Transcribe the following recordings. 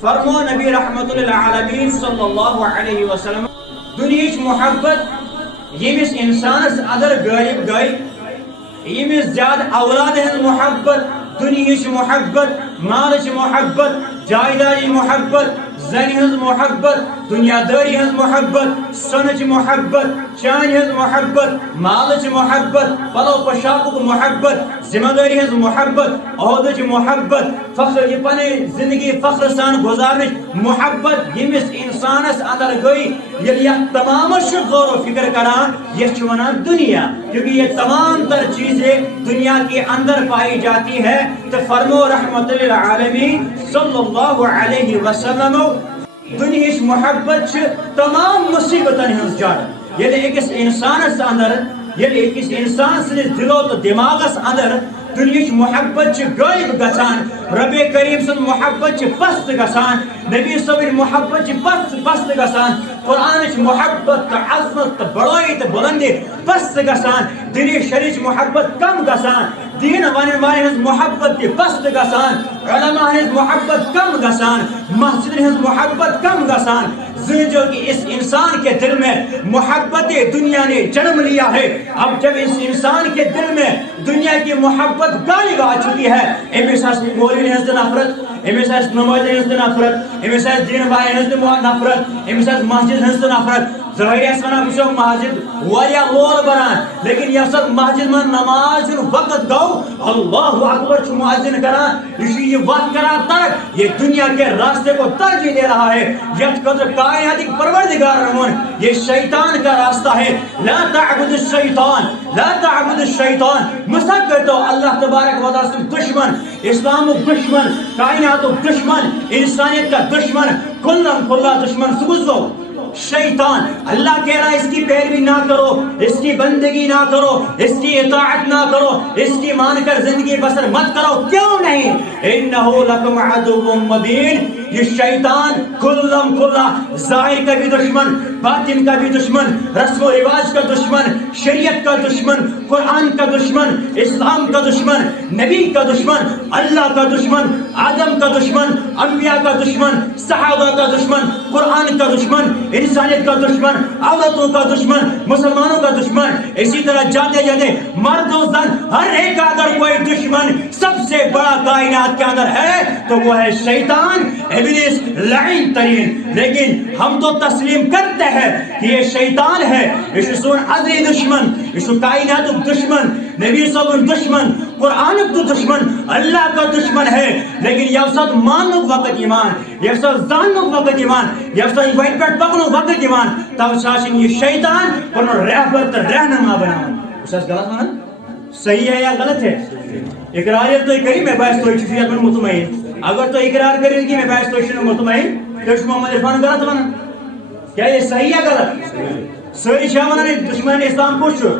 فرمو نبی رحمت للعالمین صلی اللہ علیہ وسلم دنیاچ محبت یمس انسانس اندر غالب گئی یمس زیادہ اولاد ہن محبت دنیاچ محبت مالچ محبت جائیداری محبت زن ہز محبت دنیا داری ہز محبت سنچ محبت چان ہز محبت مالچ محبت پلو پشاک محبت ذمہ داری ہز محبت عہدچ محبت فخر یہ پنے زندگی فخر سان گزارنچ محبت یمس انسانس اندر گئی یہ تمام غور و فکر کران یہ ونان دنیا کیونکہ یہ تمام تر چیزیں دنیا کے اندر پائی جاتی ہے تو فرمو رحمت للعالمین صلی اللہ علیہ وسلم دنیاچ محبت تمام مصیبتن ہز جڑ یعنی ایکس انسانس اندر یعنی ایکس انسان سندس دلو تو دماغس اندر دنیاچ محبت غالب گژھان رب کریم سن محبت پست گژھان نبی صبر محبت پست گژھان قرآنچ محبت تو عظمت تو بڑائی تو بلندی پست گژھان دین شریچ محبت کم گژھان دین ونن والن ہز محبت پست گژھان علماء ہز محبت کم گژھان مسجد ہز محبت کم گژھان جو کہ اس انسان کے دل میں محبت دنیا نے جنم لیا ہے اب جب اس انسان کے دل میں دنیا کی محبت غالب آ چکی ہے امس مولوی ہز نفرت امس نماز ہز نفرت امس دین بھائی ہز نفرت امس مسجد ہز نفرت ظاہر ونان وچو مسجد واریاہ لول بران لیکن یہ سب مسجد میں نماز وقت گو اللہ اکبر چھ مؤذن کران یہ وقت کران ترک یہ دنیا کے راستے کو ترجیح دے رہا ہے یت قدر کائنات کی پروردگار رحمان یہ شیطان کا راستہ ہے لا تعبد الشیطان لا تعبد الشیطان مسکر تو اللہ تبارک و تعالی سے دشمن اسلام دشمن کائنات دشمن انسانیت کا دشمن کلا دشمن سبزو شیطان اللہ کہہ رہا ہے اس کی پیروی نہ کرو اس کی بندگی نہ کرو اس کی اطاعت نہ کرو اس کی مان کر زندگی بسر مت کرو کیوں نہیں انہو لکم عدو مبین یہ شیطان کلا ظاہر کا بھی دشمن باطن کا بھی دشمن رسم و رواج کا دشمن شریعت کا دشمن قرآن کا دشمن اسلام کا دشمن نبی کا دشمن اللہ کا دشمن آدم کا دشمن انبیاء کا دشمن صحابہ کا دشمن قرآن کا دشمن انسانیت کا دشمن عورتوں کا دشمن مسلمانوں کا دشمن اسی طرح جاتے جاتے مرد و زن ہر ایک کا اگر کوئی دشمن سب سے بڑا کائنات کے اندر ہے تو وہ ہے شیطان ابلیس لعین ترین لیکن ہم تو تسلیم کرتے ہیں کہ یہ شیطان ہے یہ سون عدلی دشمن یہ کائنات دشمن نبی صاحب دشمن قرآن تو دشمن اللہ کا دشمن ہے لیکن یہ سب مانو وقت ایمان یہ سب زانو وقت ایمان یہ سب وائٹ پیٹ پکنو وقت ایمان تب شاشن یہ شیطان پنو رہبر تا رہنما بناون اس غلط مانا صحیح ہے یا غلط ہے اقراریت تو کری میں باعث تو چفیت میں مطمئن اگر تو اقرار کریں گی میں باعث تو مطمئن تو محمد عرفان غلط مانا کیا یہ صحیح ہے غلط سوری شاہ مانا دشمن اسلام پوچھو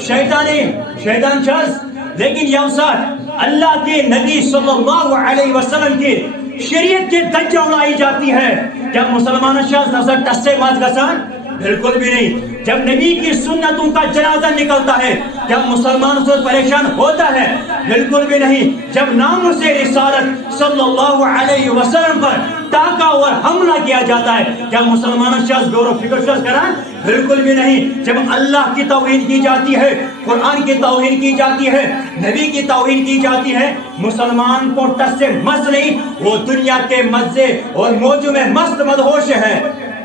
شیطان چاز لیکن یہ ساتھ اللہ کے نبی صلی اللہ علیہ وسلم کی شریعت کے دجہ اڑائی جاتی ہے کیا مسلمان شاہ نظر ٹسے مات گسان بالکل بھی نہیں جب نبی کی سنتوں کا جنازہ نکلتا ہے کیا مسلمان سے پریشان ہوتا ہے بالکل بھی نہیں جب نام سے رسالت صلی اللہ علیہ وسلم پر ٹاکا اور حملہ کیا جاتا ہے کیا مسلمان شخص غور و فکر کران بالکل بھی نہیں جب اللہ کی توہین کی جاتی ہے قرآن کی توہین کی جاتی ہے نبی کی توہین کی جاتی ہے مسلمان کو ٹس سے مس نہیں وہ دنیا کے مزے اور موجوں میں مست مدہوش ہے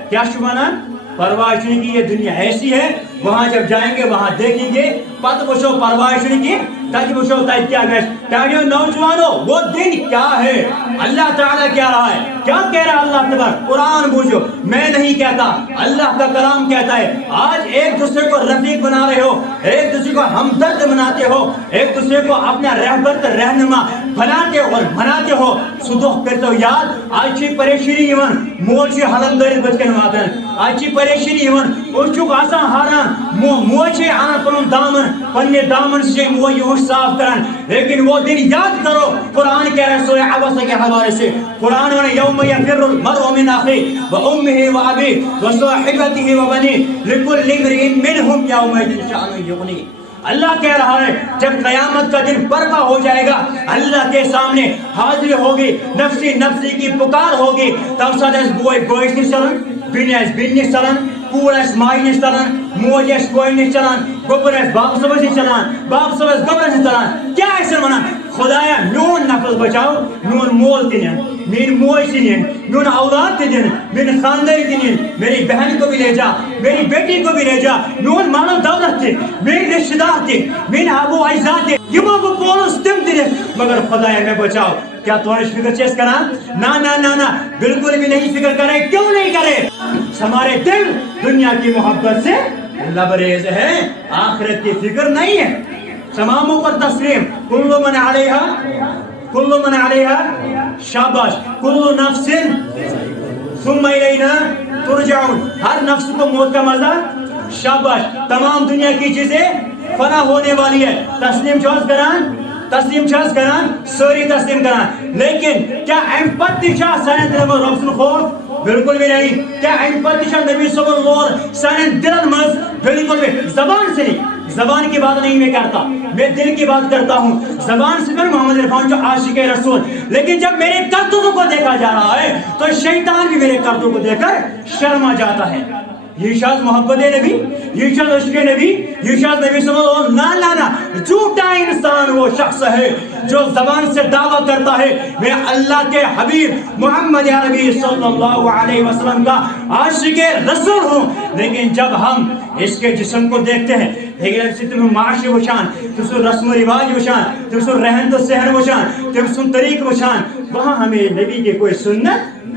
کیا شمانا پرواہ نہیں کی یہ دنیا ایسی ہے وہاں جب جائیں گے وہاں دیکھیں گے پت پوچھو پرواہ نہیں کی تاکہ پوچھو کیا گئے تاکہ نوجوانوں وہ دن کیا ہے اللہ تعالیٰ کیا رہا ہے کیا کہہ رہا ہے اللہ تبارک قرآن بوجھو میں نہیں کہتا اللہ کا کلام کہتا ہے آج ایک دوسرے کو رفیق بنا رہے ہو ایک دوسرے کو ہمدرد بناتے ہو ایک دوسرے کو اپنا رہبر رہنما بناتے اور بناتے ہو سدوخ کرتے ہو یاد آج چی پریشانی ایون موچی حلم داری بچکن واتن آج چی پریشانی ایون اوچوک آسان ہاران موچی آنا پنن دامن پننے دامن سے وہ یہ صاف کرن لیکن وہ دن یاد کرو قرآن کہہ رہے سورہ عبس کے حوالے سے قرآن نے یوم یفر المرء من اخیہ وامہ وابیہ وصاحبتہ وبنیہ لکل امرئ منہم یومئذ شأن یغنیہ اللہ کہہ رہا ہے جب قیامت کا دن برپا ہو جائے گا, اللہ کے سامنے حاضری ہوگی, نفسی نفسی کی پکار ہوگی, تب ساتھ اس گوش نہیں چلان, بین اس بین نہیں چلان, کول اس مائی نہیں چلان, موج اس کوئی نہیں چلان, گوبر اس باپ صبح نہیں چلان, باپ صبح اس گوبر نہیں چلان. کیا ایسے منان خدایا میون نفس بچاؤ, میون مول تین, میری موج تین, میون اولاد تین, میری خاندان تین, میری بہن کو بھی لے جا, میری بیٹی کو بھی لے جا, میون مال و دولت تین, میری رشتہ دار تین, میری آبو اجداد تین, یمو بہ پولس تم تین, مگر خدایا میں بچاؤ. کیا تمہاری فکر چیز کرا؟ نا نا نا نا, بالکل بھی نہیں فکر کرے. کیوں نہیں کرے؟ ہمارے دل دنیا کی محبت سے لبریز ہے, آخرت کی فکر نہیں ہے. تماموں پر تسلیم, کل من علیہا شاباش, کل نفس ثم الینا ترجعون, ہر نفس کو موت کا مزہ شاباش. تمام دنیا کی چیزیں فنا ہونے والی ہے. تسلیم چوز کران, تسلیم چاز کران, سوری تسلیم کران. لیکن کیا ام پتہ چھ سانن دلن مز رب سن خوف؟ بالکل بھی نہیں. کیا ام پتہ چھ نبی صلی اللہ علیہ وسلم سانن دلن مز؟ بالکل بھی. زبان سے نہیں, زبان کی بات نہیں میں کرتا, میں دل کی بات کرتا ہوں. زبان سے میں محمد عرفان جو عاشق رسول, لیکن جب میرے کرتوتوں کو دیکھا جا رہا ہے تو شیطان بھی میرے کرتوتوں کو دیکھ کر شرما جاتا ہے. یہ شاید محبت نبی, یہ شاید عشق نبی, یہ شاید نبی صلی اللہ علیہ وسلم. نا نا نا, جھوٹا انسان وہ شخص ہے جو زبان سے دعویٰ کرتا ہے میں اللہ کے حبیب محمد عربی صلی اللہ علیہ وسلم کا عاشق رسول ہوں, لیکن جب ہم اس کے جسم کو دیکھتے ہیں, تم معاشی وشان, تم سن رسم و رواج وشان, تم سن رہن تو سہن وشان, تم سن طریق وشان, وہاں ہمیں نبی کی کوئی سنت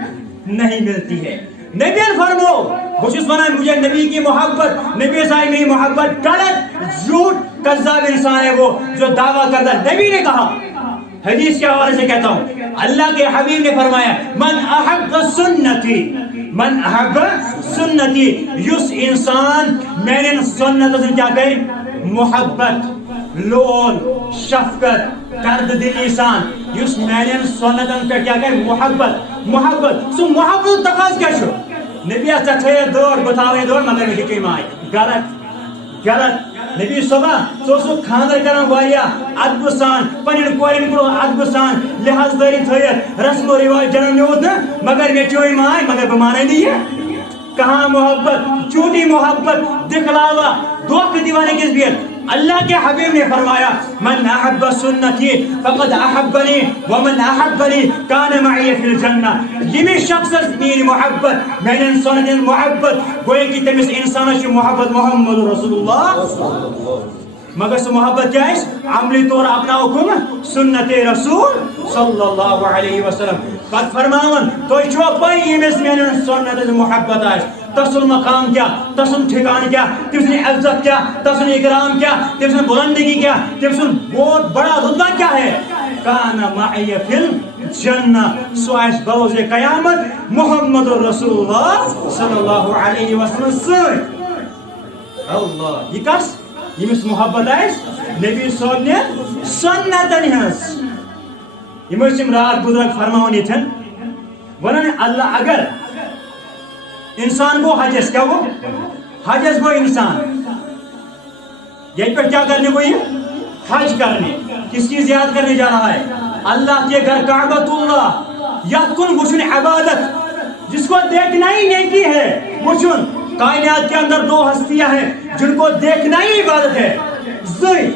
نہیں ملتی ہے. نبی فرمو بشس ونا مجھے نبی کی محبت, نبی صاحب کی محبت غلط, جھوٹ, کذاب انسان ہے وہ جو دعویٰ کرتا. نبی نے کہا, حدیث کے حوالے سے کہتا ہوں, اللہ کے حبیب نے فرمایا من احب سنتی, من احب سنتی, یس انسان میرے سنت سے کیا کرے محبت, لول, شفقت, درد دل انسان, یس میرے سنت پہ کیا کرے محبت, محبت سو محبت تقاض کیا شو نبی اچھے دور بتاوے دور مگر میں کی مائی غلط غلط. نبی صبح سو خاندر کران واریا ادب سان, پنن کورن کو ادب سان لحاظ داری تھیت, رسم و رواج جنم نیوت نا, مگر میں چوئی مائی مگر بمانے نہیں ہے. کہاں محبت, جھوٹی محبت, دکھلاوا, دھوکہ دیوانے کس بیت. اللہ کے حبیب نے فرمایا من احب سنتی فقد احبنی ومن احبنی کان معی فی الجنہ. یہ شخص میری محبت, میں نے سنت محبت گوئے کہ تمس انسان کی محبت محمد رسول اللہ, مگر سو محبت کیا ہے عملی طور اپنا حکم سنت رسول صلی اللہ علیہ وسلم. پت فرماون تو چھو پائی یمس میں نے سنت محبت ہے, تسل مقام کیا, تسل ٹھکان کیا, تمسن عزت کیا, تسل اکرام کیا, تمسن بلندگی کیا, تمسن بہت بڑا رتبہ کیا ہے. کان معی فی الجنہ, سو اس بروز قیامت محمد رسول اللہ صلی اللہ علیہ وسلم سن. اللہ یہ کس یمس محبت ہے نبی صاحب نے سنتن ہنس. یہ رات بزرگ فرماون یتن ونن اللہ اگر انسان کو حجس, کیا وہ حجس وہ انسان یہ پر کیا کرنے کو, یہ حج کرنے, کس چیز یاد کرنے جا رہا ہے اللہ کے گھر کعبۃ اللہ, یتکن وچن عبادت, جس کو دیکھنا ہی نیکی ہے. وچن کائنات کے اندر دو ہستیاں ہیں جن کو دیکھنا ہی عبادت ہے. زوئی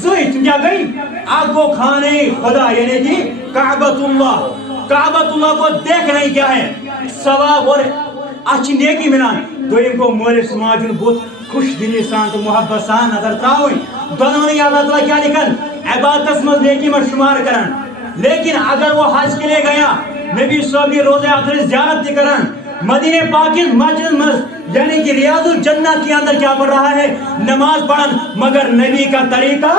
زوئی تم کیا گئی آپ کو کھانے خدا یعنی کہ کعبۃ اللہ, کعبۃ اللہ کو دیکھنا ہی کیا ہے ثواب اور اچھی نیکی ملان. دویم کو مولس ماجن بہت خوش دلی سان تو محبت سان نظر تراؤن, دونوں نے اللہ تعالیٰ کیا لکھن عبادت میں نیکی میں شمار کرن. لیکن اگر وہ حج کے لیے گیا, نبی صاحب نے روزہ آخر زیارت بھی کرن, مدینہ پاک مسجد میں یعنی کہ ریاض الجنہ کے اندر کیا پڑھ رہا ہے نماز پڑھن, مگر نبی کا طریقہ,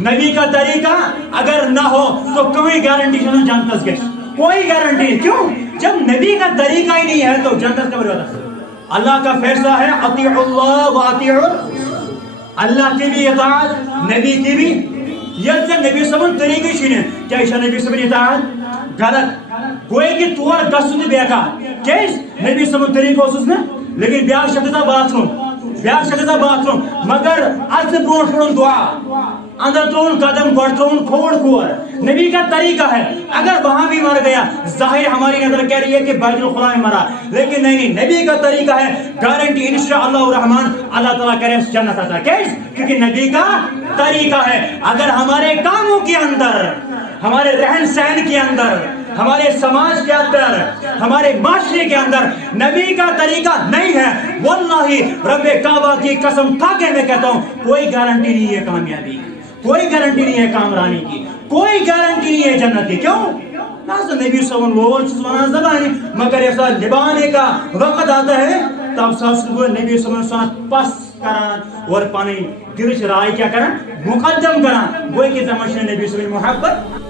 نبی کا طریقہ اگر نہ ہو تو کوئی گارنٹی نہیں جنت گئے, کوئی گارنٹی. کیوں؟ جب نبی کا طریقہ ہی نہیں ہے تو جنت کا بڑھتا. اللہ کا فیصلہ ہے اطیعوا اللہ و اطیعوا, اللہ کی بھی اطاعت, نبی کی بھی. یہ نبی صلی اللہ علیہ وسلم طریقے چھنے, کیا اس نبی صلی اللہ علیہ وسلم غلط گوئے کہ تور گسن بیکار, کیس نبی صلی اللہ علیہ وسلم طریقہ اس نے, لیکن بیاہ شکتا بات روم بیاکھ شخص باتھ روم مگر اتھ برونٹ پڑھن دعا اندر ترون قدم گوڑ ترون کھوڑ کھور نبی کا طریقہ ہے. اگر وہاں بھی مر گیا ظاہر ہماری نظر کہہ رہی ہے کہ بیت الخلاء میں مرا, لیکن نہیں, نبی کا طریقہ ہے, گارنٹی انشاءاللہ الرحمن اللہ تعالیٰ کرے جنت عطا. کیسے؟ کیونکہ نبی کا طریقہ ہے. اگر ہمارے کاموں کے اندر, ہمارے رہن سہن کے اندر, ہمارے سماج کے اندر, ہمارے معاشرے کے اندر نبی کا طریقہ نہیں ہے, واللہ رب کعبہ کی قسم کھا کے میں کہتا ہوں کوئی گارنٹی نہیں ہے کامیابی کی, کوئی گارنٹی نہیں ہے کامرانی کی, کوئی گارنٹی نہیں ہے جنت کی. کیوں؟ ناظر نبی صلی اللہ علیہ وسلم زبانی مگر ایسا نبھانے کا وقت آتا ہے تب سب نبی صلی اللہ علیہ وسلم پس کران اور پانی دلچ رائے کیا کران مقدم کران. گوئی کہ تماشا نبی صلی اللہ علیہ وسلم محبت